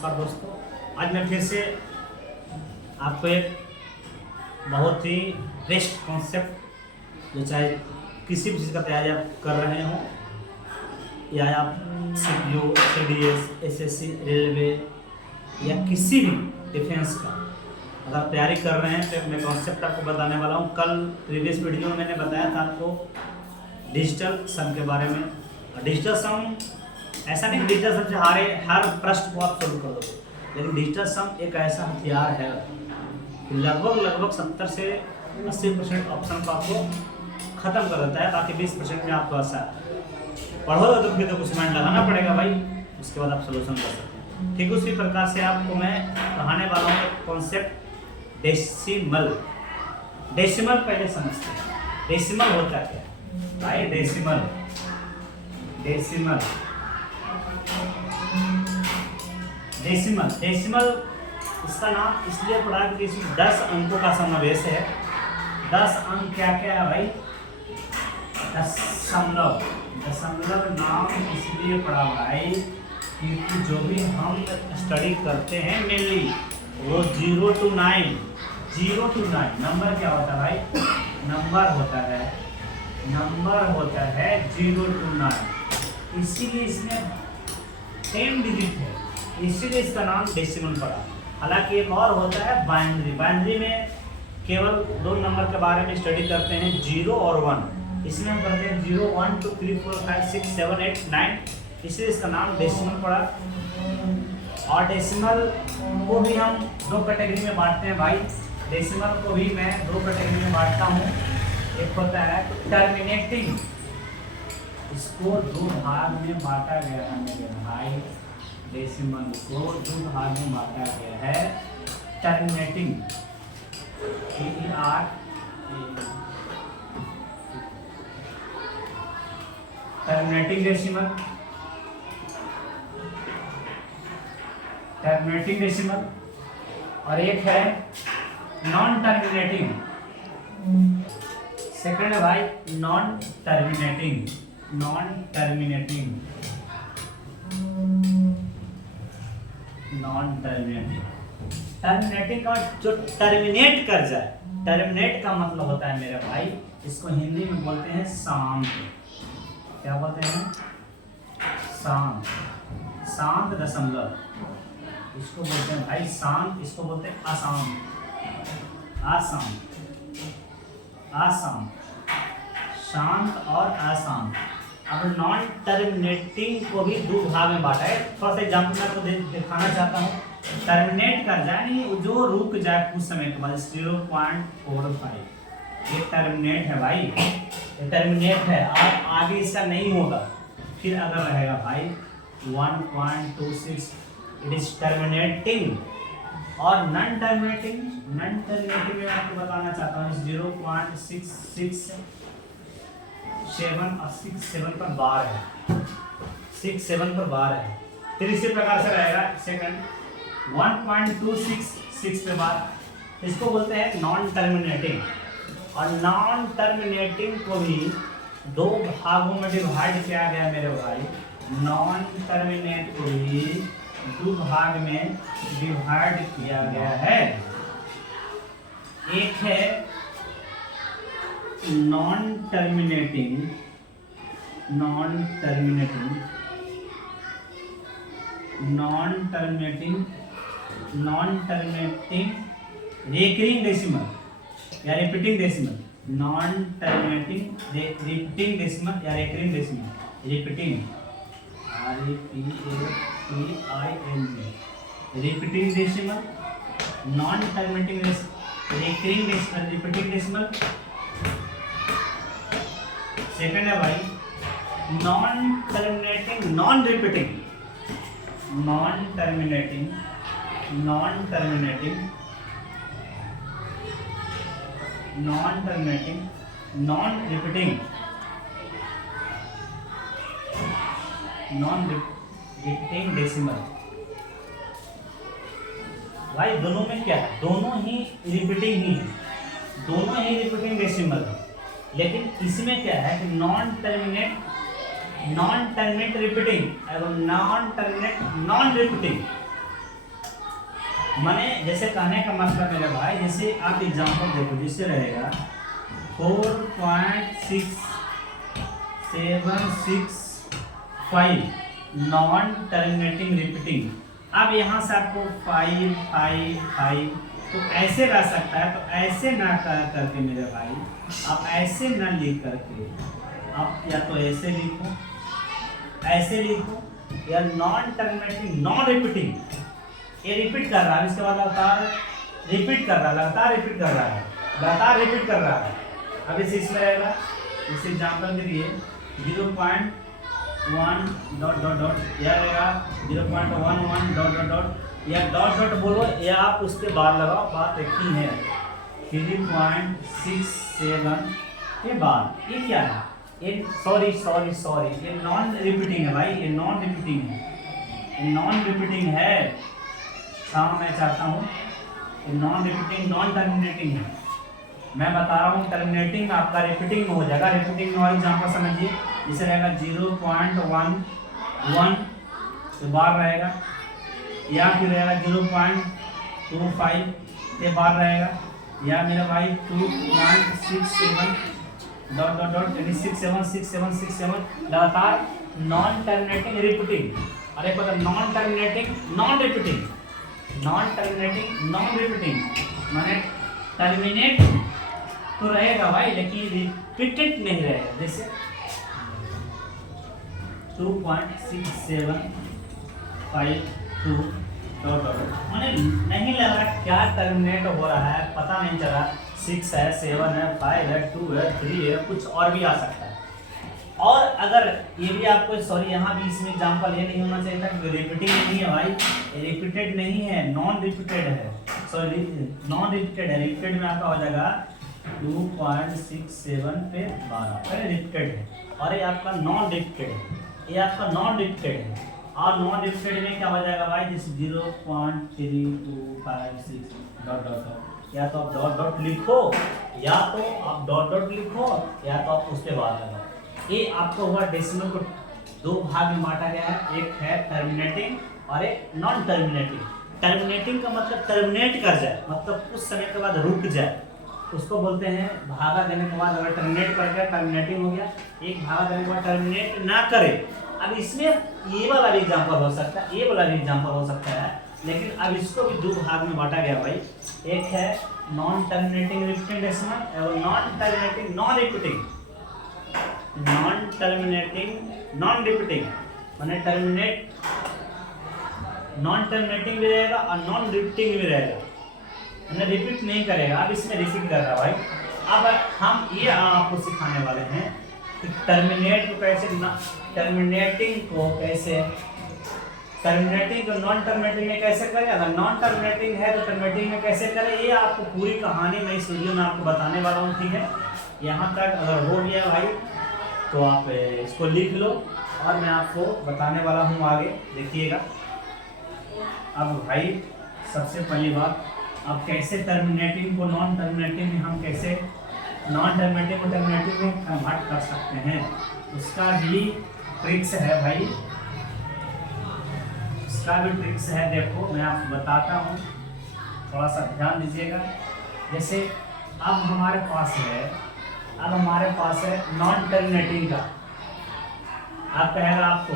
नमस्कार दोस्तों, आज मैं फिर से आपको एक बहुत ही बेस्ट कॉन्सेप्ट, जो चाहे किसी भी चीज़ का तैयारी आप कर रहे हो या आप सीपीओ, सीडीएस, एसएससी, रेलवे या किसी भी डिफेंस का अगर तैयारी कर रहे हैं तो मैं कॉन्सेप्ट आपको बताने वाला हूँ। कल प्रीवियस वीडियो में मैंने बताया था आपको डिजिटल सम के बारे में। डिजिटल सम ऐसा नहीं, डिजिटल सम से हर प्रश्न को आप सोल्व कर दोगे, लेकिन डिजिटल सम एक ऐसा हथियार है कि लगभग 70 से 80% ऑप्शन को आपको खत्म कर देता है। बाकी 20% में आप थोड़ा सा पढ़ोगे तो फिर तो कुछ माइंड लगाना पड़ेगा भाई, उसके बाद आप सोल्यूशन कर सकते हैं। ठीक उसी प्रकार से आपको मैं पढ़ाने वाला हूँ कॉन्सेप्ट डेसिमल। डेसिमल पहले समझते हैं, डेसिमल होता क्या भाई? डेसिमल इसका नाम इसलिए पड़ा कि इसमें 10 अंकों का समावेश है। 10 अंक क्या क्या है भाई? दशमलव नाम इसलिए पड़ा भाई क्योंकि जो भी हम स्टडी करते हैं मेनली वो 0 to 9 नंबर क्या होता है भाई? नंबर होता है 0 to 9, इसीलिए इसमें 10 डिजिट है, इसीलिए इसका नाम डेसिमल पड़ा। हालांकि एक और होता है बाइनरी। बाइनरी में केवल 2 नंबर के बारे में स्टडी करते हैं, 0 और 1। इसमें हम करते हैं 0, 1, 2, 3, 4, 5, 6, 7, 8, 9, इसलिए इसका नाम डेसिमल पड़ा। और डेसिमल को भी हम 2 कैटेगरी में बांटते हैं भाई। डेसिमल को भी मैं 2 कैटेगरी में बांटता हूँ। एक होता है टर्मिनेटिंग, इसको 2 भाग में बांटा गया है मेरे भाई। डेसिमल को 2 भाग में बांटा गया है। टर्मिनेटिंग टर्मिनेटिंग डेसिमल और एक है नॉन टर्मिनेटिंग। सेकंड है भाई नॉन टर्मिनेटिंग। टर्मिनेटिंग का जो टर्मिनेट कर जाए, टर्मिनेट का मतलब होता है मेरे भाई, इसको हिंदी में बोलते हैं शांत। क्या बोलते हैं? शांत दशमलव, इसको बोलते हैं भाई शांत, इसको बोलते हैं अशांत, शांत और अशांत। अब नॉन टर्मिनेटिंग को भी 2 भाग में बांटा है। थोड़ा सा एग्जाम्पल मैं आपको दिखाना चाहता हूँ। टर्मिनेट कर जाए नहीं, जो रुक जाए कुछ समय के बाद 0.45, ये टर्मिनेट है भाई, ये टर्मिनेट है और आगे इसका नहीं होगा। फिर अगर रहेगा भाई 1.26, इट इज टर्मिनेटिंग। और नॉन टर्मिनेटिंग में आपको बताना चाहता हूँ 0.667 और 67 पर बार है, 67 पर बार है। फिर इसी प्रकार से रहेगा सेकंड 1.266 पे बार, इसको बोलते हैं नॉन टर्मिनेटिंग। और नॉन टर्मिनेटिंग को भी 2 भागों में डिवाइड किया गया मेरे भाई। नॉन टर्मिनेट को भी 2 भाग में डिवाइड किया गया है। एक है नॉन टर्मिनेटिंग रिकरिंग डेसिमल या repeating decimal. Non terminating repeating decimal या recurring decimal. Repeating repeating decimal, non terminating recurring decimal, repeating decimal. Second है भाई non terminating non repeating non repeating decimal. भाई दोनों में क्या है? दोनों ही रिपीटिंग ही है, दोनों ही रिपीटिंग डेसिमल है। लेकिन इसमें क्या है कि नॉन टर्मिनेट रिपीटिंग एवं नॉन टर्मिनेट नॉन रिपीटिंग। माने जैसे कहने का मतलब मेरे भाई, जैसे आप एग्जाम्पल देखो, जिससे रहेगा 4.6765 नॉन टर्मिनेटिंग रिपीटिंग। अब यहाँ से आपको 5 तो ऐसे रह सकता है, तो ऐसे ना करके मेरे भाई, आप ऐसे ना लिख करके आप या तो ऐसे लिखो, ऐसे लिखो, या नॉन टर्मिनेटिंग नॉन रिपीटिंग, ये रिपीट कर रहा है, इसके बाद लगातार रिपीट कर रहा है, लगातार रिपीट कर रहा है, लगातार रिपीट कर रहा है। अब इस इसमें रहेगा, इस एग्जाम्पल के लिए 0.1 डॉट डॉट डॉट, यह रहेगा 0.11 डॉट डॉट डॉट, या डॉट डॉट बोलो या आप उसके बाद लगाओ, बात एक ही है। 3.67 के बाद ये क्या है, ये सॉरी ये नॉन रिपीटिंग है भाई, ये नॉन रिपीटिंग है, ये नॉन रिपीटिंग है। हाँ मैं चाहता हूँ नॉन रिपीटिंग नॉन टर्मिनेटिंग है, मैं बता रहा हूँ टर्मिनेटिंग में आपका रिपीटिंग में हो जाएगा। रिपीटिंग में और एग्जाम्पल समझिए, जिसे रहेगा 0.11 के बाद रहेगा, या फिर रहेगा 0.25 के बाद रहेगा, या मेरा भाई 2.67 डॉट डॉट डॉट, यानी 67 लगातार नॉन टर्मिनेटिंग रिपीटिंग। और एक होता है non terminating non repeating, non terminating non repeating माने टर्मिनेट तो रहेगा भाई, लेकिन रिपीटेड नहीं रहेगा। जैसे 2.6752 डॉट डॉट, मैंने नहीं लगा क्या टर्मिनेट हो रहा है, पता नहीं चला, 6 है, 7 है, 5 है, 2 है, 3 है, कुछ और भी आ सकता है। और अगर ये भी आपको सॉरी यहाँ भी इसमें एग्जाम्पल ये नहीं होना चाहिए था कि रिपीटिंग नहीं है भाई, रिपीटेड नहीं है, नॉन रिपीटेड है, सॉरी नॉन रिपीटेड है। रिपीटेड में आपका हो जाएगा 2.67 पे 12 रिपीटेड है, और ये आपका नॉन रिपीटेड है, ये आपका नॉन रिपीटेड है। और नॉन रिपीटेड में क्या हो जाएगा भाई, जैसे 0.3256 डॉट डॉट डॉट, या तो आप डॉट डॉट लिखो, या तो आप डॉट डॉट लिखो, या तो आप उसके बाद लगाओ। ये आपको हुआ डेसिमल को 2 भाग में बांटा गया है, एक है टर्मिनेटिंग और एक नॉन टर्मिनेटिंग। टर्मिनेटिंग का मतलब टर्मिनेट कर जाए, मतलब कुछ समय के बाद रुक जाए, उसको बोलते हैं भागा देने के बाद अगर टर्मिनेट कर गया टर्मिनेटिंग हो गया। एक भागा देने के बाद टर्मिनेट ना करे। अब इसमें ये वाला भी एग्जाम्पल हो सकता है, ये वाला भी एग्जाम्पल हो सकता है, लेकिन अब इसको भी 2 भाग में बांटा गया भाई। एक है नॉन टर्मिनेटिंग रिपीटिंग डेसिमल और non terminating non repeating. Non terminating non repeating माने टर्मिनेट नॉन टर्मिनेटिंग भी रहेगा और नॉन रिपीटिंग भी रहेगा, मैंने रिपीट नहीं करेगा। अब इसमें रिपीट कर रहा भाई। अब हम ये आपको सिखाने वाले हैं कि टर्मिनेट को कैसे, टर्मिनेटिंग को कैसे, टर्मिनेटिंग को नॉन टर्मिनेटिंग में कैसे करें, अगर नॉन टर्मिनेटिंग है तो टर्मिनेटिंग में कैसे करें, ये आपको पूरी कहानी मैं इस वीडियो में आपको बताने वाला हूँ। ठीक है, यहाँ तक अगर हो गया भाई तो आप इसको लिख लो और मैं आपको बताने वाला हूँ आगे, देखिएगा। अब भाई सबसे पहली बात, अब कैसे टर्मिनेटिंग को नॉन टर्मिनेटिंग में हम कैसे नॉन टर्मिनेटिंग को टर्मिनेटिंग में कन्वर्ट कर सकते हैं, उसका भी ट्रिक्स है भाई, उसका भी ट्रिक्स है। देखो मैं आपको बताता हूँ, थोड़ा सा ध्यान दीजिएगा। जैसे अब हमारे पास है नॉन टर्मिनेटिंग का, आप कहेगा आपको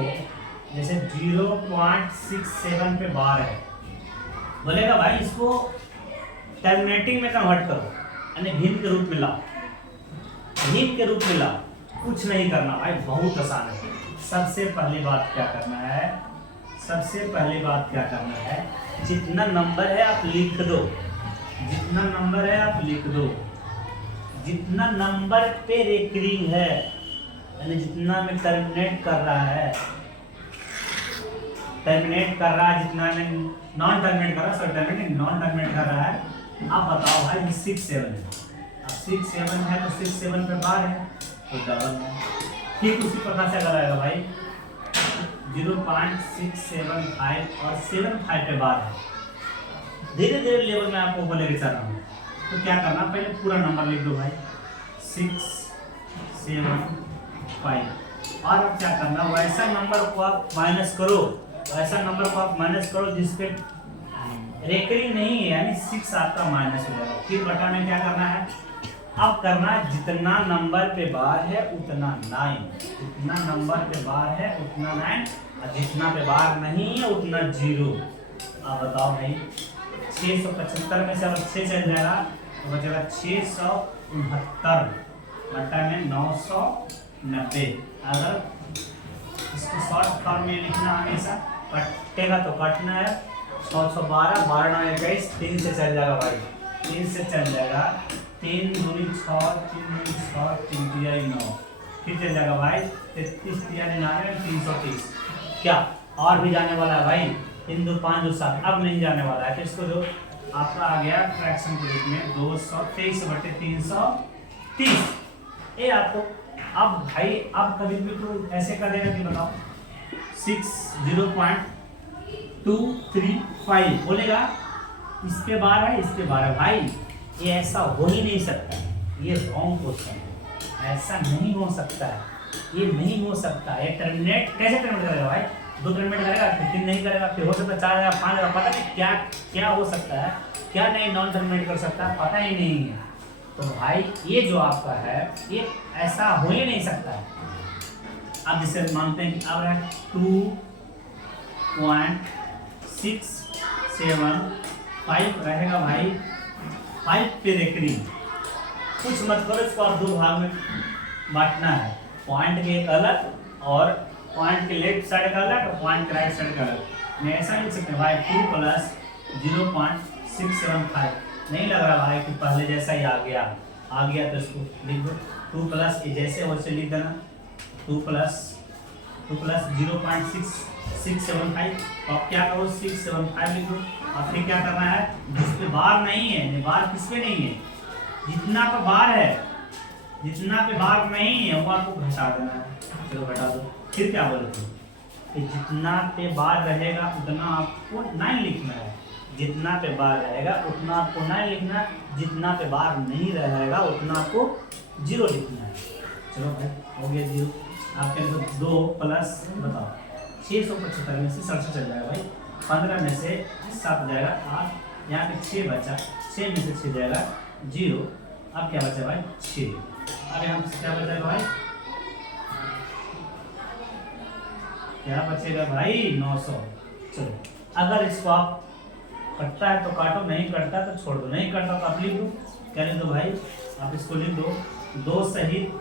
जैसे 0.67 पे बार है, बोलेगा भाई इसको टर्मिनेटिंग में कन्वर्ट करो, यानी भिन्न के रूप में लाओ, भिन्न के रूप में लाओ। कुछ नहीं करना भाई, बहुत आसान है। सबसे पहली बात क्या करना है, जितना नंबर है आप लिख दो, जितना नंबर पे रेकरिंग है, यानी जितना में टर्मिनेट कर रहा है, जितना में नॉन टर्मिनेट कर रहा है, नॉन टर्मिनेट कर रहा है। आप बताओ भाई 6-7 है, अब 6-7 है तो 6-7 पे बार है तो डबल है। ठीक उसी प्रकार से अगर आएगा भाई 0.675 और 75 पे बार है, धीरे धीरे लेवल में आपको ऊपर लेके चल रहा हूँ। तो क्या करना, पहले पूरा नंबर लिख दो भाई 675, और अब क्या करना, वैसा नंबर को आप माइनस करो जिसपे रेकरिंग नहीं है, यानी 6 आपका माइनस हो जाएगा। फिर बटा में क्या करना है, अब करना है जितना नंबर पे बार है उतना 9, जितना नंबर पे बार है उतना 9, और जितना पे बार नहीं है उतना 0। अब बताओ भाई, 675 में से अब 6 चल जाएगा तो बचेगा 669 बटा में 990। अगर इसको शॉर्ट फॉर्म में लिखना, हमेशा कटेगा तो कटना है। 612 12 9 21, 3 से चल जाएगा भाई, 3 से चल जाएगा, 3 दूनी 6, 3 दूनी 6, 3 तिया 9, फिर चल जाएगा भाई 33 तिया 99, 330। क्या और भी जाने वाला है भाई, 3 2 5 2 7, अब नहीं जाने वाला है। तो इसको जो आपका आ गया फ्रैक्शन के रूप में 223/330, ये आपको। अब भाई अब कभी भी तो ऐसे कर देगा कि बताओ 6 0.235 बोलेगा, इस पे बार है, इस पे बार है भाई, ये ऐसा हो ही नहीं सकता, ये रॉन्ग क्वेश्चन है, ऐसा नहीं हो सकता है, ये नहीं हो सकता। ये टर्मिनेट कैसे टर्मिनेट करेगा भाई, 2 टर्मिनेट करेगा, फिर 3 नहीं करेगा, फिर हो सकता है 4 5 पता नहीं क्या क्या हो सकता है, क्या नहीं नॉन टर्मिनेट कर सकता है, पता ही नहीं है। तो भाई ये जो आपका है ये ऐसा हो ही नहीं सकता है। अब जिसे मानते हैं कि अब है 2.675 रहेगा भाई, 5 पे रेकरिंग। कुछ मत करो, इसको और 2 भाग में बांटना है, पॉइंट के एक अलग और पॉइंट के लेफ्ट साइड का अलग और पॉइंट के राइट साइड का अलग। मैं ऐसा लिख सकते हैं भाई 2 + 0.675, नहीं लग रहा भाई कि पहले जैसा ही आ गया तो इसको लिख दो 2 प्लस जैसे वैसे लिख देना 2 + 0.675। अब क्या करो 675 लिख दो, और फिर क्या करना है, जिस पे बार नहीं है, बार किस पे नहीं है, जितना पे बार है, जितना पे बार नहीं है वो आपको घटा देना है। चलो घटा दो, फिर क्या बोले थे, जितना पे बार रहेगा उतना आपको 9 लिखना है, जितना पे बार रहेगा उतना आपको 9 लिखना है, जितना पे बार नहीं रहेगा उतना आपको 0 लिखना है। चलो भाई हो गया 0। आपके तो 2 प्लस बताओ 675 में से 67 चल जाएगा भाई, 15 में से 7 जाएगा 8, यहाँ पे 6 बचा, 6 में से 6 जाएगा 0। अब क्या बचा भाई 6, अब यहाँ पे क्या बचेगा भाई, क्या बचेगा भाई 900। चलो अगर इसको आप कटता है तो काटो, नहीं कटता तो छोड़ दो, नहीं कटता तो आप लिख दो, क्या लिख दो भाई, आप इसको लिख दो 2 सहित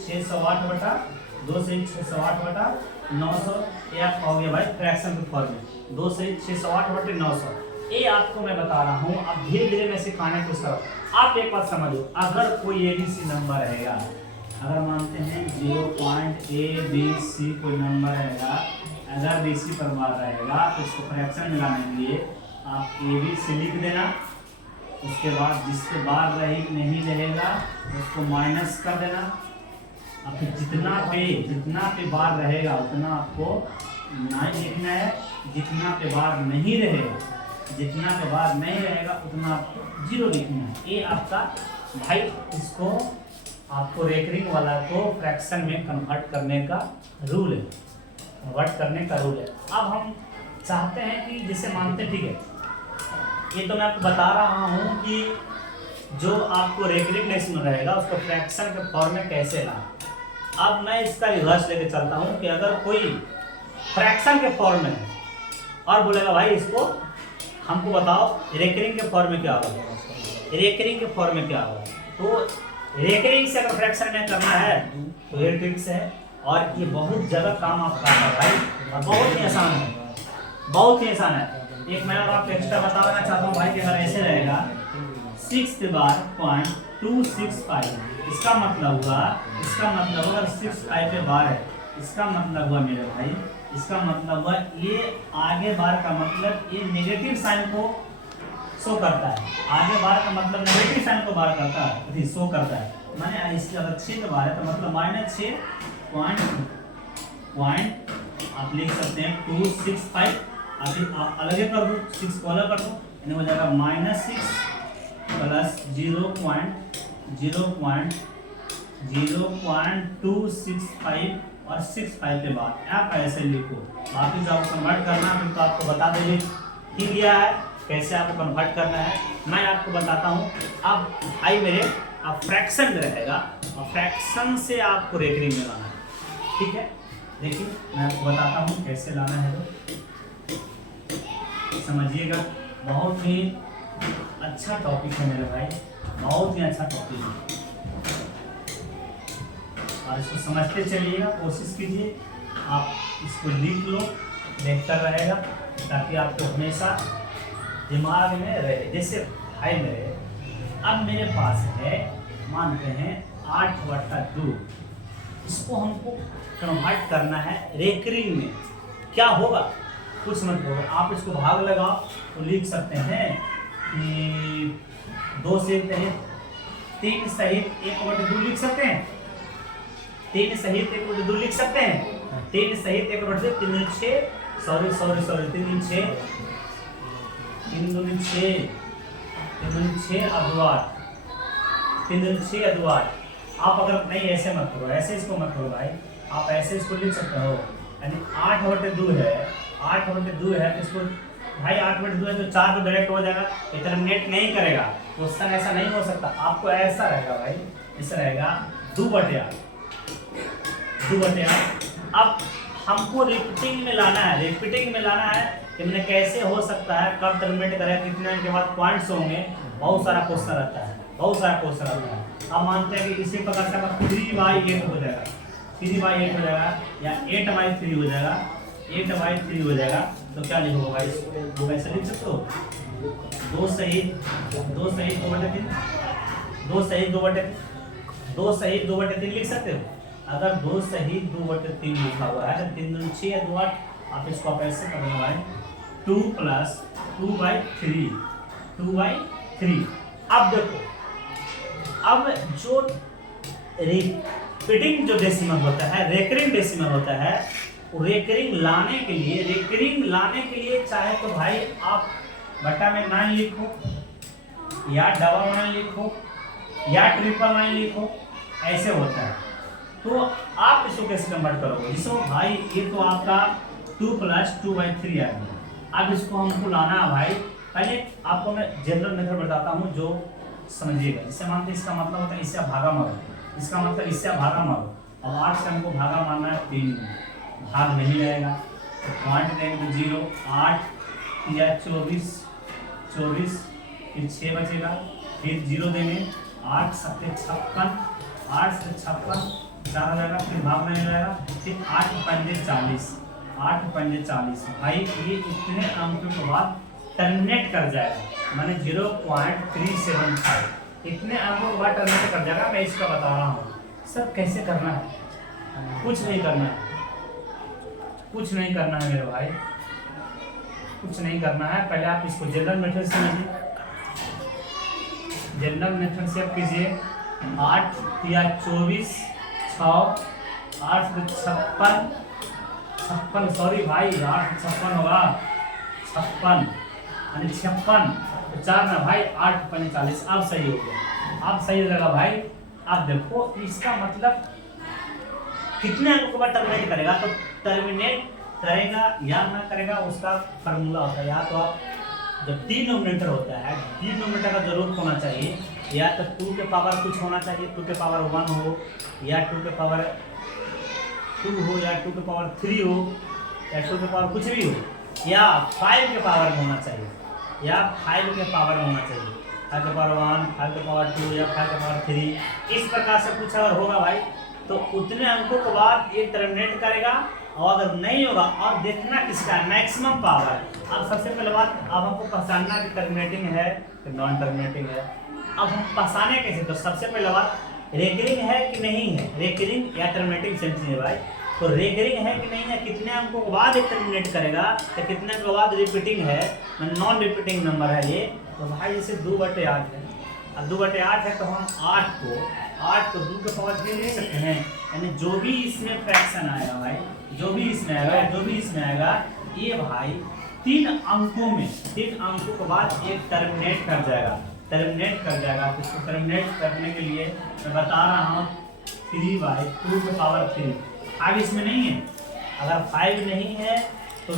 608 बटा 900। ये आपका हो गया भाई फ्रैक्शन के फॉर्म में 2 सहित 608/900। ये आपको मैं बता रहा हूँ, अब धीरे धीरे मैं सिखाने की कोशिश कर रहा हूँ। आप एक बात समझो, अगर कोई ABC नंबर रहेगा, अगर मानते हैं 0.ABC कोई नंबर रहेगा, अगर BC पर बार रहेगा तो इसको फ्रैक्शन में लाने के लिए आप AB से लिख देना, उसके बाद जिससे बार नहीं रहेगा उसको माइनस कर देना, अब फिर जितना पे बार रहेगा उतना आपको 9 लिखना है, जितना पे बार नहीं रहेगा उतना आपको 0 लिखना है। ये आपका भाई, इसको आपको रेकरिंग वाला को फ्रैक्शन में कन्वर्ट करने का रूल है, अब हम चाहते हैं कि जिसे मानते, ठीक है, ये तो मैं आपको बता रहा हूँ कि जो आपको रेकरिंग डेसिमल रहेगा उसको फ्रैक्शन के फॉर्म में कैसे लाना। अब मैं इसका रिवर्स लेके चलता हूँ कि अगर कोई फ्रैक्शन के फॉर्म में है और बोलेगा भाई इसको हमको बताओ रेकरिंग के फॉर्म में क्या होगा, तो रेकरिंग से अगर फ्रैक्शन में करना है तो ये ट्रिक्स है, और ये बहुत ज़्यादा काम आपका है भाई, और बहुत ही आसान है। एक मैं और आपको एक्स्ट्रा बताना चाहता हूँ भाई कि अगर ऐसे रहेगा 6 के बाद 0.265, इसका मतलब हुआ अगर 6 पे बार है, इसका मतलब हुआ मेरे भाई, ये आगे बार का मतलब ये नेगेटिव साइन को शो करता है, आगे बार का मतलब नेगेटिव साइन को बार करता है, शो करता है, माने इसके अगर 6 पे बार है तो मतलब -6 पॉइंट आप लिख सकते हैं 265, अभी आप अलग कर दो, 6 को अलग कर दो, यानी हो जाएगा -6 + 0.265 और 65 के बाद आप ऐसे लिखो। बाकी जब कन्वर्ट करना है तो आपको बता देंगे ही दिया है, कैसे आपको कन्वर्ट करना है मैं आपको बताता हूँ। अब भाई मेरे अब फ्रैक्शन में रहेगा और फ्रैक्शन से आपको रेकरिंग में लाना है, ठीक है। देखिए मैं आपको बताता हूँ कैसे लाना है, तो समझिएगा। बहुत ही अच्छा टॉपिक है मेरे भाई, बहुत ही अच्छा टॉपिक है और इसको समझते चलिएगा, कोशिश कीजिए आप इसको लिख लो, बेहतर रहेगा ताकि आपको हमेशा दिमाग में रहे। जैसे भाई मेरे अब मेरे पास है मानते हैं 8/2, इसको हमको कन्वर्ट करना है रेकरिंग में। क्या होगा कुछ मत होगा, आप इसको भाग लगाओ तो लिख सकते हैं कि 2 से 3 सहित 1/2 लिख सकते हैं, 3 सहित 1/2 लिख सकते हैं, 3 सहित 1/2, 3 6 सॉरी 3 6 3 6 3 6 अदवार 3 6 अदवार। आप अगर नहीं ऐसे मत करो, ऐसे इसको मत करो भाई, आप ऐसे इसको लिख सकते हो, यानी 8/2 है, 8/2 है तो इसको भाई 8/2 है तो 4 तो डायरेक्ट हो जाएगा, टर्मिनेट नहीं करेगा, क्वेश्चन ऐसा नहीं हो सकता। आपको ऐसा रहेगा भाई, ऐसा रहेगा 2/8। अब हमको रिपीटिंग में लाना है, रिपीटिंग में लाना है कि मैंने कैसे हो सकता है, कब टर्मिनेट करेगा, कितने के बाद पॉइंट्स होंगे, बहुत सारा क्वेश्चन रहता है, बहुत सारा क्वेश्चन रहता है। अब मानते हैं कि इसी प्रकार से आपका 3/8 हो जाएगा, 3/8 हो जाएगा या 8/3 हो जाएगा, 8/3 हो जाएगा। तो क्या लिखोगे भाई, वो कैसे लिख सकते हो, 2 सहित 2/3, 2 सहित 2/3 लिख सकते हो। अगर 2 सहित 2/3 लिखा हुआ है तो 3 6 अदवार, आप इसको आप ऐसे करना भाई 2 + 2/3, 2/3। अब देखो, अब जो रिपीटिंग जो डेसिमल होता है, रेकरिंग डेसिमल होता है, रेकरिंग लाने के लिए चाहे तो भाई आप बटा में 9 लिखो या 999 लिखो या 999 लिखो, ऐसे होता है। तो आप इसको कैसे कन्वर्ट करोगे, जिसमें भाई ये तो आपका 2 + 2/3 आ गया। अब इसको हमको लाना है भाई, पहले आपको मैं जनरल मेथड बताता हूँ जो समझिएगा। जैसे मानते हैं इसका मतलब होता है इससे भागा मारो, इसका मतलब इससे भागा मारो। अब 8 से हमको भागा मारना है 3 में, भाग नहीं लगेगा तो पॉइंट देंगे तो 0, 8 या 24, फिर 6 बचेगा, फिर 0 देंगे, 8 7 56, 8 से 56 4 हो जाएगा, फिर भाग नहीं लगेगा, फिर 8 पंजे 40, 8 पंजे 40। भाई ये इतने अंकों के बाद टर्मिनेट कर जाएगा, मैंने 0.375 इतने अंकों के बाद टर्मिनेट कर जाएगा। मैं इसका बता रहा हूँ सर कैसे करना है, कुछ नहीं करना है, कुछ नहीं करना है मेरे भाई, कुछ नहीं करना है। पहले आप इसको जनरल मेथड से लीजिए, जनरल मेथड से आप कीजिए 8 या 24 6 8 से 56 सॉरी भाई 8 से 56 होगा, 56 यानी 56 तो 4 ना भाई 8 पंजे 40। अब सही हो गया, अब सही लगा भाई। अब देखो इसका मतलब कितने अंकों के बाद टर्मिनेट करेगा, तो टर्मिनेट करेगा या ना करेगा उसका फार्मूला होता है, या तो आप जब डिनोमिनेटर होता है, डिनोमिनेटर का जरूर होना चाहिए, या तो 2 के पावर कुछ होना चाहिए, 2 के पावर 1 हो या 2 के पावर 2 हो या 2 के पावर 3 हो या 2 के पावर कुछ भी हो, या 5 के पावर में होना चाहिए, या 5 के पावर में होना चाहिए, 5 के पावर 1, 5 के पावर 2 या 5 के पावर 3। इस प्रकार से कुछ अगर होगा भाई तो उतने अंकों के बाद ये टर्मिनेट करेगा, और अगर नहीं होगा और देखना किसका मैक्सिमम पावर। अब सबसे पहले बात, अब हमको पहचानना कि टर्मिनेटिंग है कि नॉन टर्मिनेटिंग है। अब हम पहचाने कैसे, तो सबसे पहले बात रेकरिंग है कि नहीं है, रेकरिंग या टर्मिनेटिंग सेम चीज है भाई। तो रेकरिंग है कि नहीं है, कितने अंकों के बाद एक टर्मिनेट करेगा, तो कितने के बाद रिपीटिंग है, नॉन रिपीटिंग नंबर है ये। तो भाई जैसे 2/8 है, अब 2/8 है तो हम 8 को 2 के पावर 3 ले सकते हैं, यानी जो भी इसमें फ्रैक्शन आएगा भाई, जो भी इसमें आएगा ये भाई 3 अंकों के बाद एक टर्मिनेट कर जाएगा, तो इसको टर्मिनेट करने के लिए मैं बता रहा हूँ 3/2 के पावर 3। 5 इसमें नहीं है, अगर 5 नहीं है तो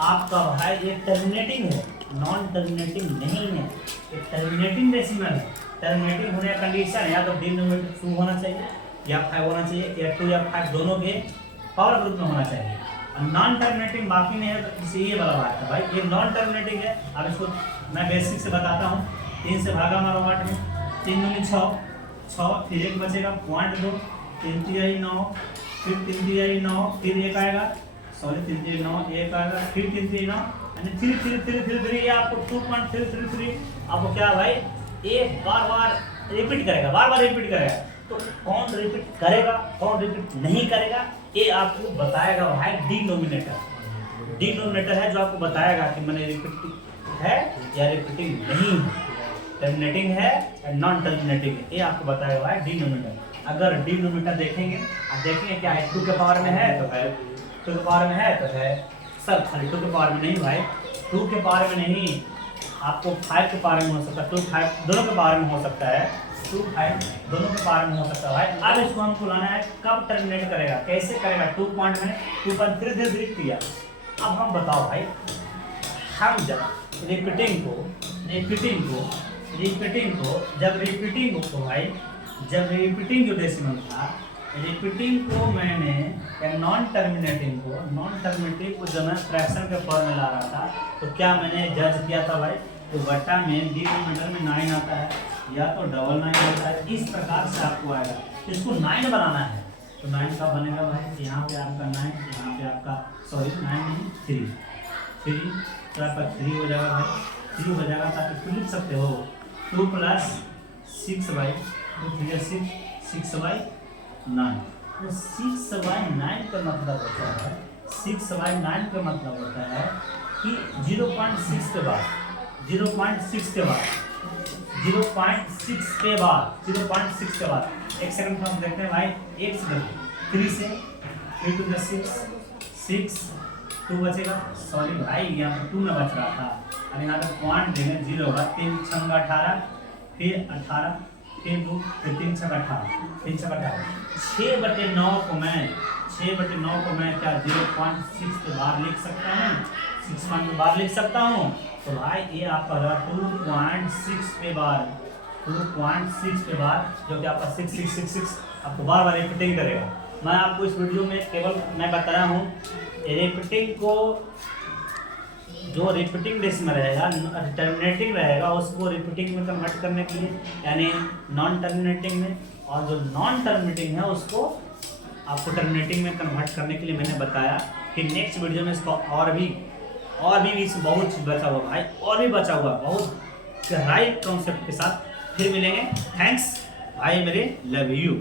आपका भाई ये टर्मिनेटिंग है, नॉन टर्मिनेटिंग नहीं है, ये टर्मिनेटिंग डेसिमल है। टर्मिनेटिंग होने का कंडीशन है या तो डिनोमिनेटर 2 होना चाहिए या 5 होना चाहिए, या 2 या 5 दोनों के पावर ग्रुप में होना चाहिए। और नॉन टर्मिनेटिंग बाकी नहीं है तो इसे ये वाला बात है भाई, ये नॉन टर्मिनेटिंग है। अब इसको मैं बेसिक से बताता हूँ। 3 से भागा मारो 8 में, 3 दूनी 6, फिर 1 बचेगा 0.2, 3 3 9, फिर 3 3 9, फिर 1 आएगा, सॉरी 3 3 9, 1 आएगा, फिर 3 3 9 यानी 3 ये आपको 2.333 आपको क्या भाई ये बार बार रिपीट करेगा। तो कौन रिपीट करेगा कौन रिपीट नहीं करेगा ये आपको बताएगा भाई डिनोमिनेटर है जो आपको बताएगा कि मैंने रिपीटिंग है या रिपीटिंग नहीं है, टर्मिनेटिंग है या नॉन टर्मिनेटिंग है, ये आपको बताएगा भाई डिनोमिनेटर। अगर डिनोमिनेटर देखेंगे क्या 2 के पावर में है तो है, 2 के पावर में है तो है, सब खाली 2 के पावर में नहीं भाई, 2 के पावर में नहीं, आपको 5 के पावर में हो सकता है, 2 5 दोनों के पावर में हो सकता है, 2 5 दोनों के पावर में हो सकता है भाई। अब इसको हमको लाना है कब टर्मिनेट करेगा, कैसे करेगा। 2 पॉइंट में 2.333 किया। अब हम बताओ भाई, हम जब रिपीटिंग जो डेसिमल था, रिपीटिंग को मैंने नॉन टर्मिनेटिंग को जब मैं फ्रैक्शन के फॉर्म में ला रहा था तो क्या मैंने जज किया था भाई, तो बट्टा में डिनोमिनेटर में 9 आता है या तो 9 आता है, इस प्रकार से आपको आएगा। इसको 9 बनाना है तो 9 का बनेगा भाई, यहाँ पे आपका 9, यहाँ पे आपका 9 नहीं 3 तो आपका 3 हो जाएगा भाई, 3 हो जाएगा ताकि तुम लिख सकते हो 2 + 6/2 3 6/9। तो 6/9 का मतलब होता है, 6/9 का मतलब होता है कि 0.6 के बाद 0.6 के बाद 1 सेकंड हम देखते हैं भाई, 1 से 3 से 3 to the 6 2 बचेगा, सॉरी भाई यहाँ पर 2 में बच रहा था, और यहाँ पर पॉइंट देंगे 0 होगा, 3 6 18, फिर 18, फिर 2, फिर 3 6 18, 3 6 18, 6/9 को मैं क्या 0.6 के बाहर लिख सकता हूँ, 6 मान के बाहर लिख सकता हूँ। तो भाई ये आपका 2.6 के बाद जो कि आपका 6 आपको बार रिपीटिंग करेगा। मैं आपको इस वीडियो में केवल मैं बता रहा हूँ रिपीटिंग को, जो रिपीटिंग डेसिमल रहेगा टर्मिनेटिंग रहेगा उसको रिपीटिंग में कन्वर्ट करने के लिए, यानी नॉन टर्मिनेटिंग में, और जो नॉन टर्मिनेटिंग है उसको आपको टर्मिनेटिंग में कन्वर्ट करने के लिए मैंने बताया। फिर नेक्स्ट वीडियो में इसको और भी इस बहुत चीज़ बचा हुआ भाई, और भी बचा हुआ बहुत गहराई कॉन्सेप्ट के साथ फिर मिलेंगे। थैंक्स भाई मेरे, लव यू।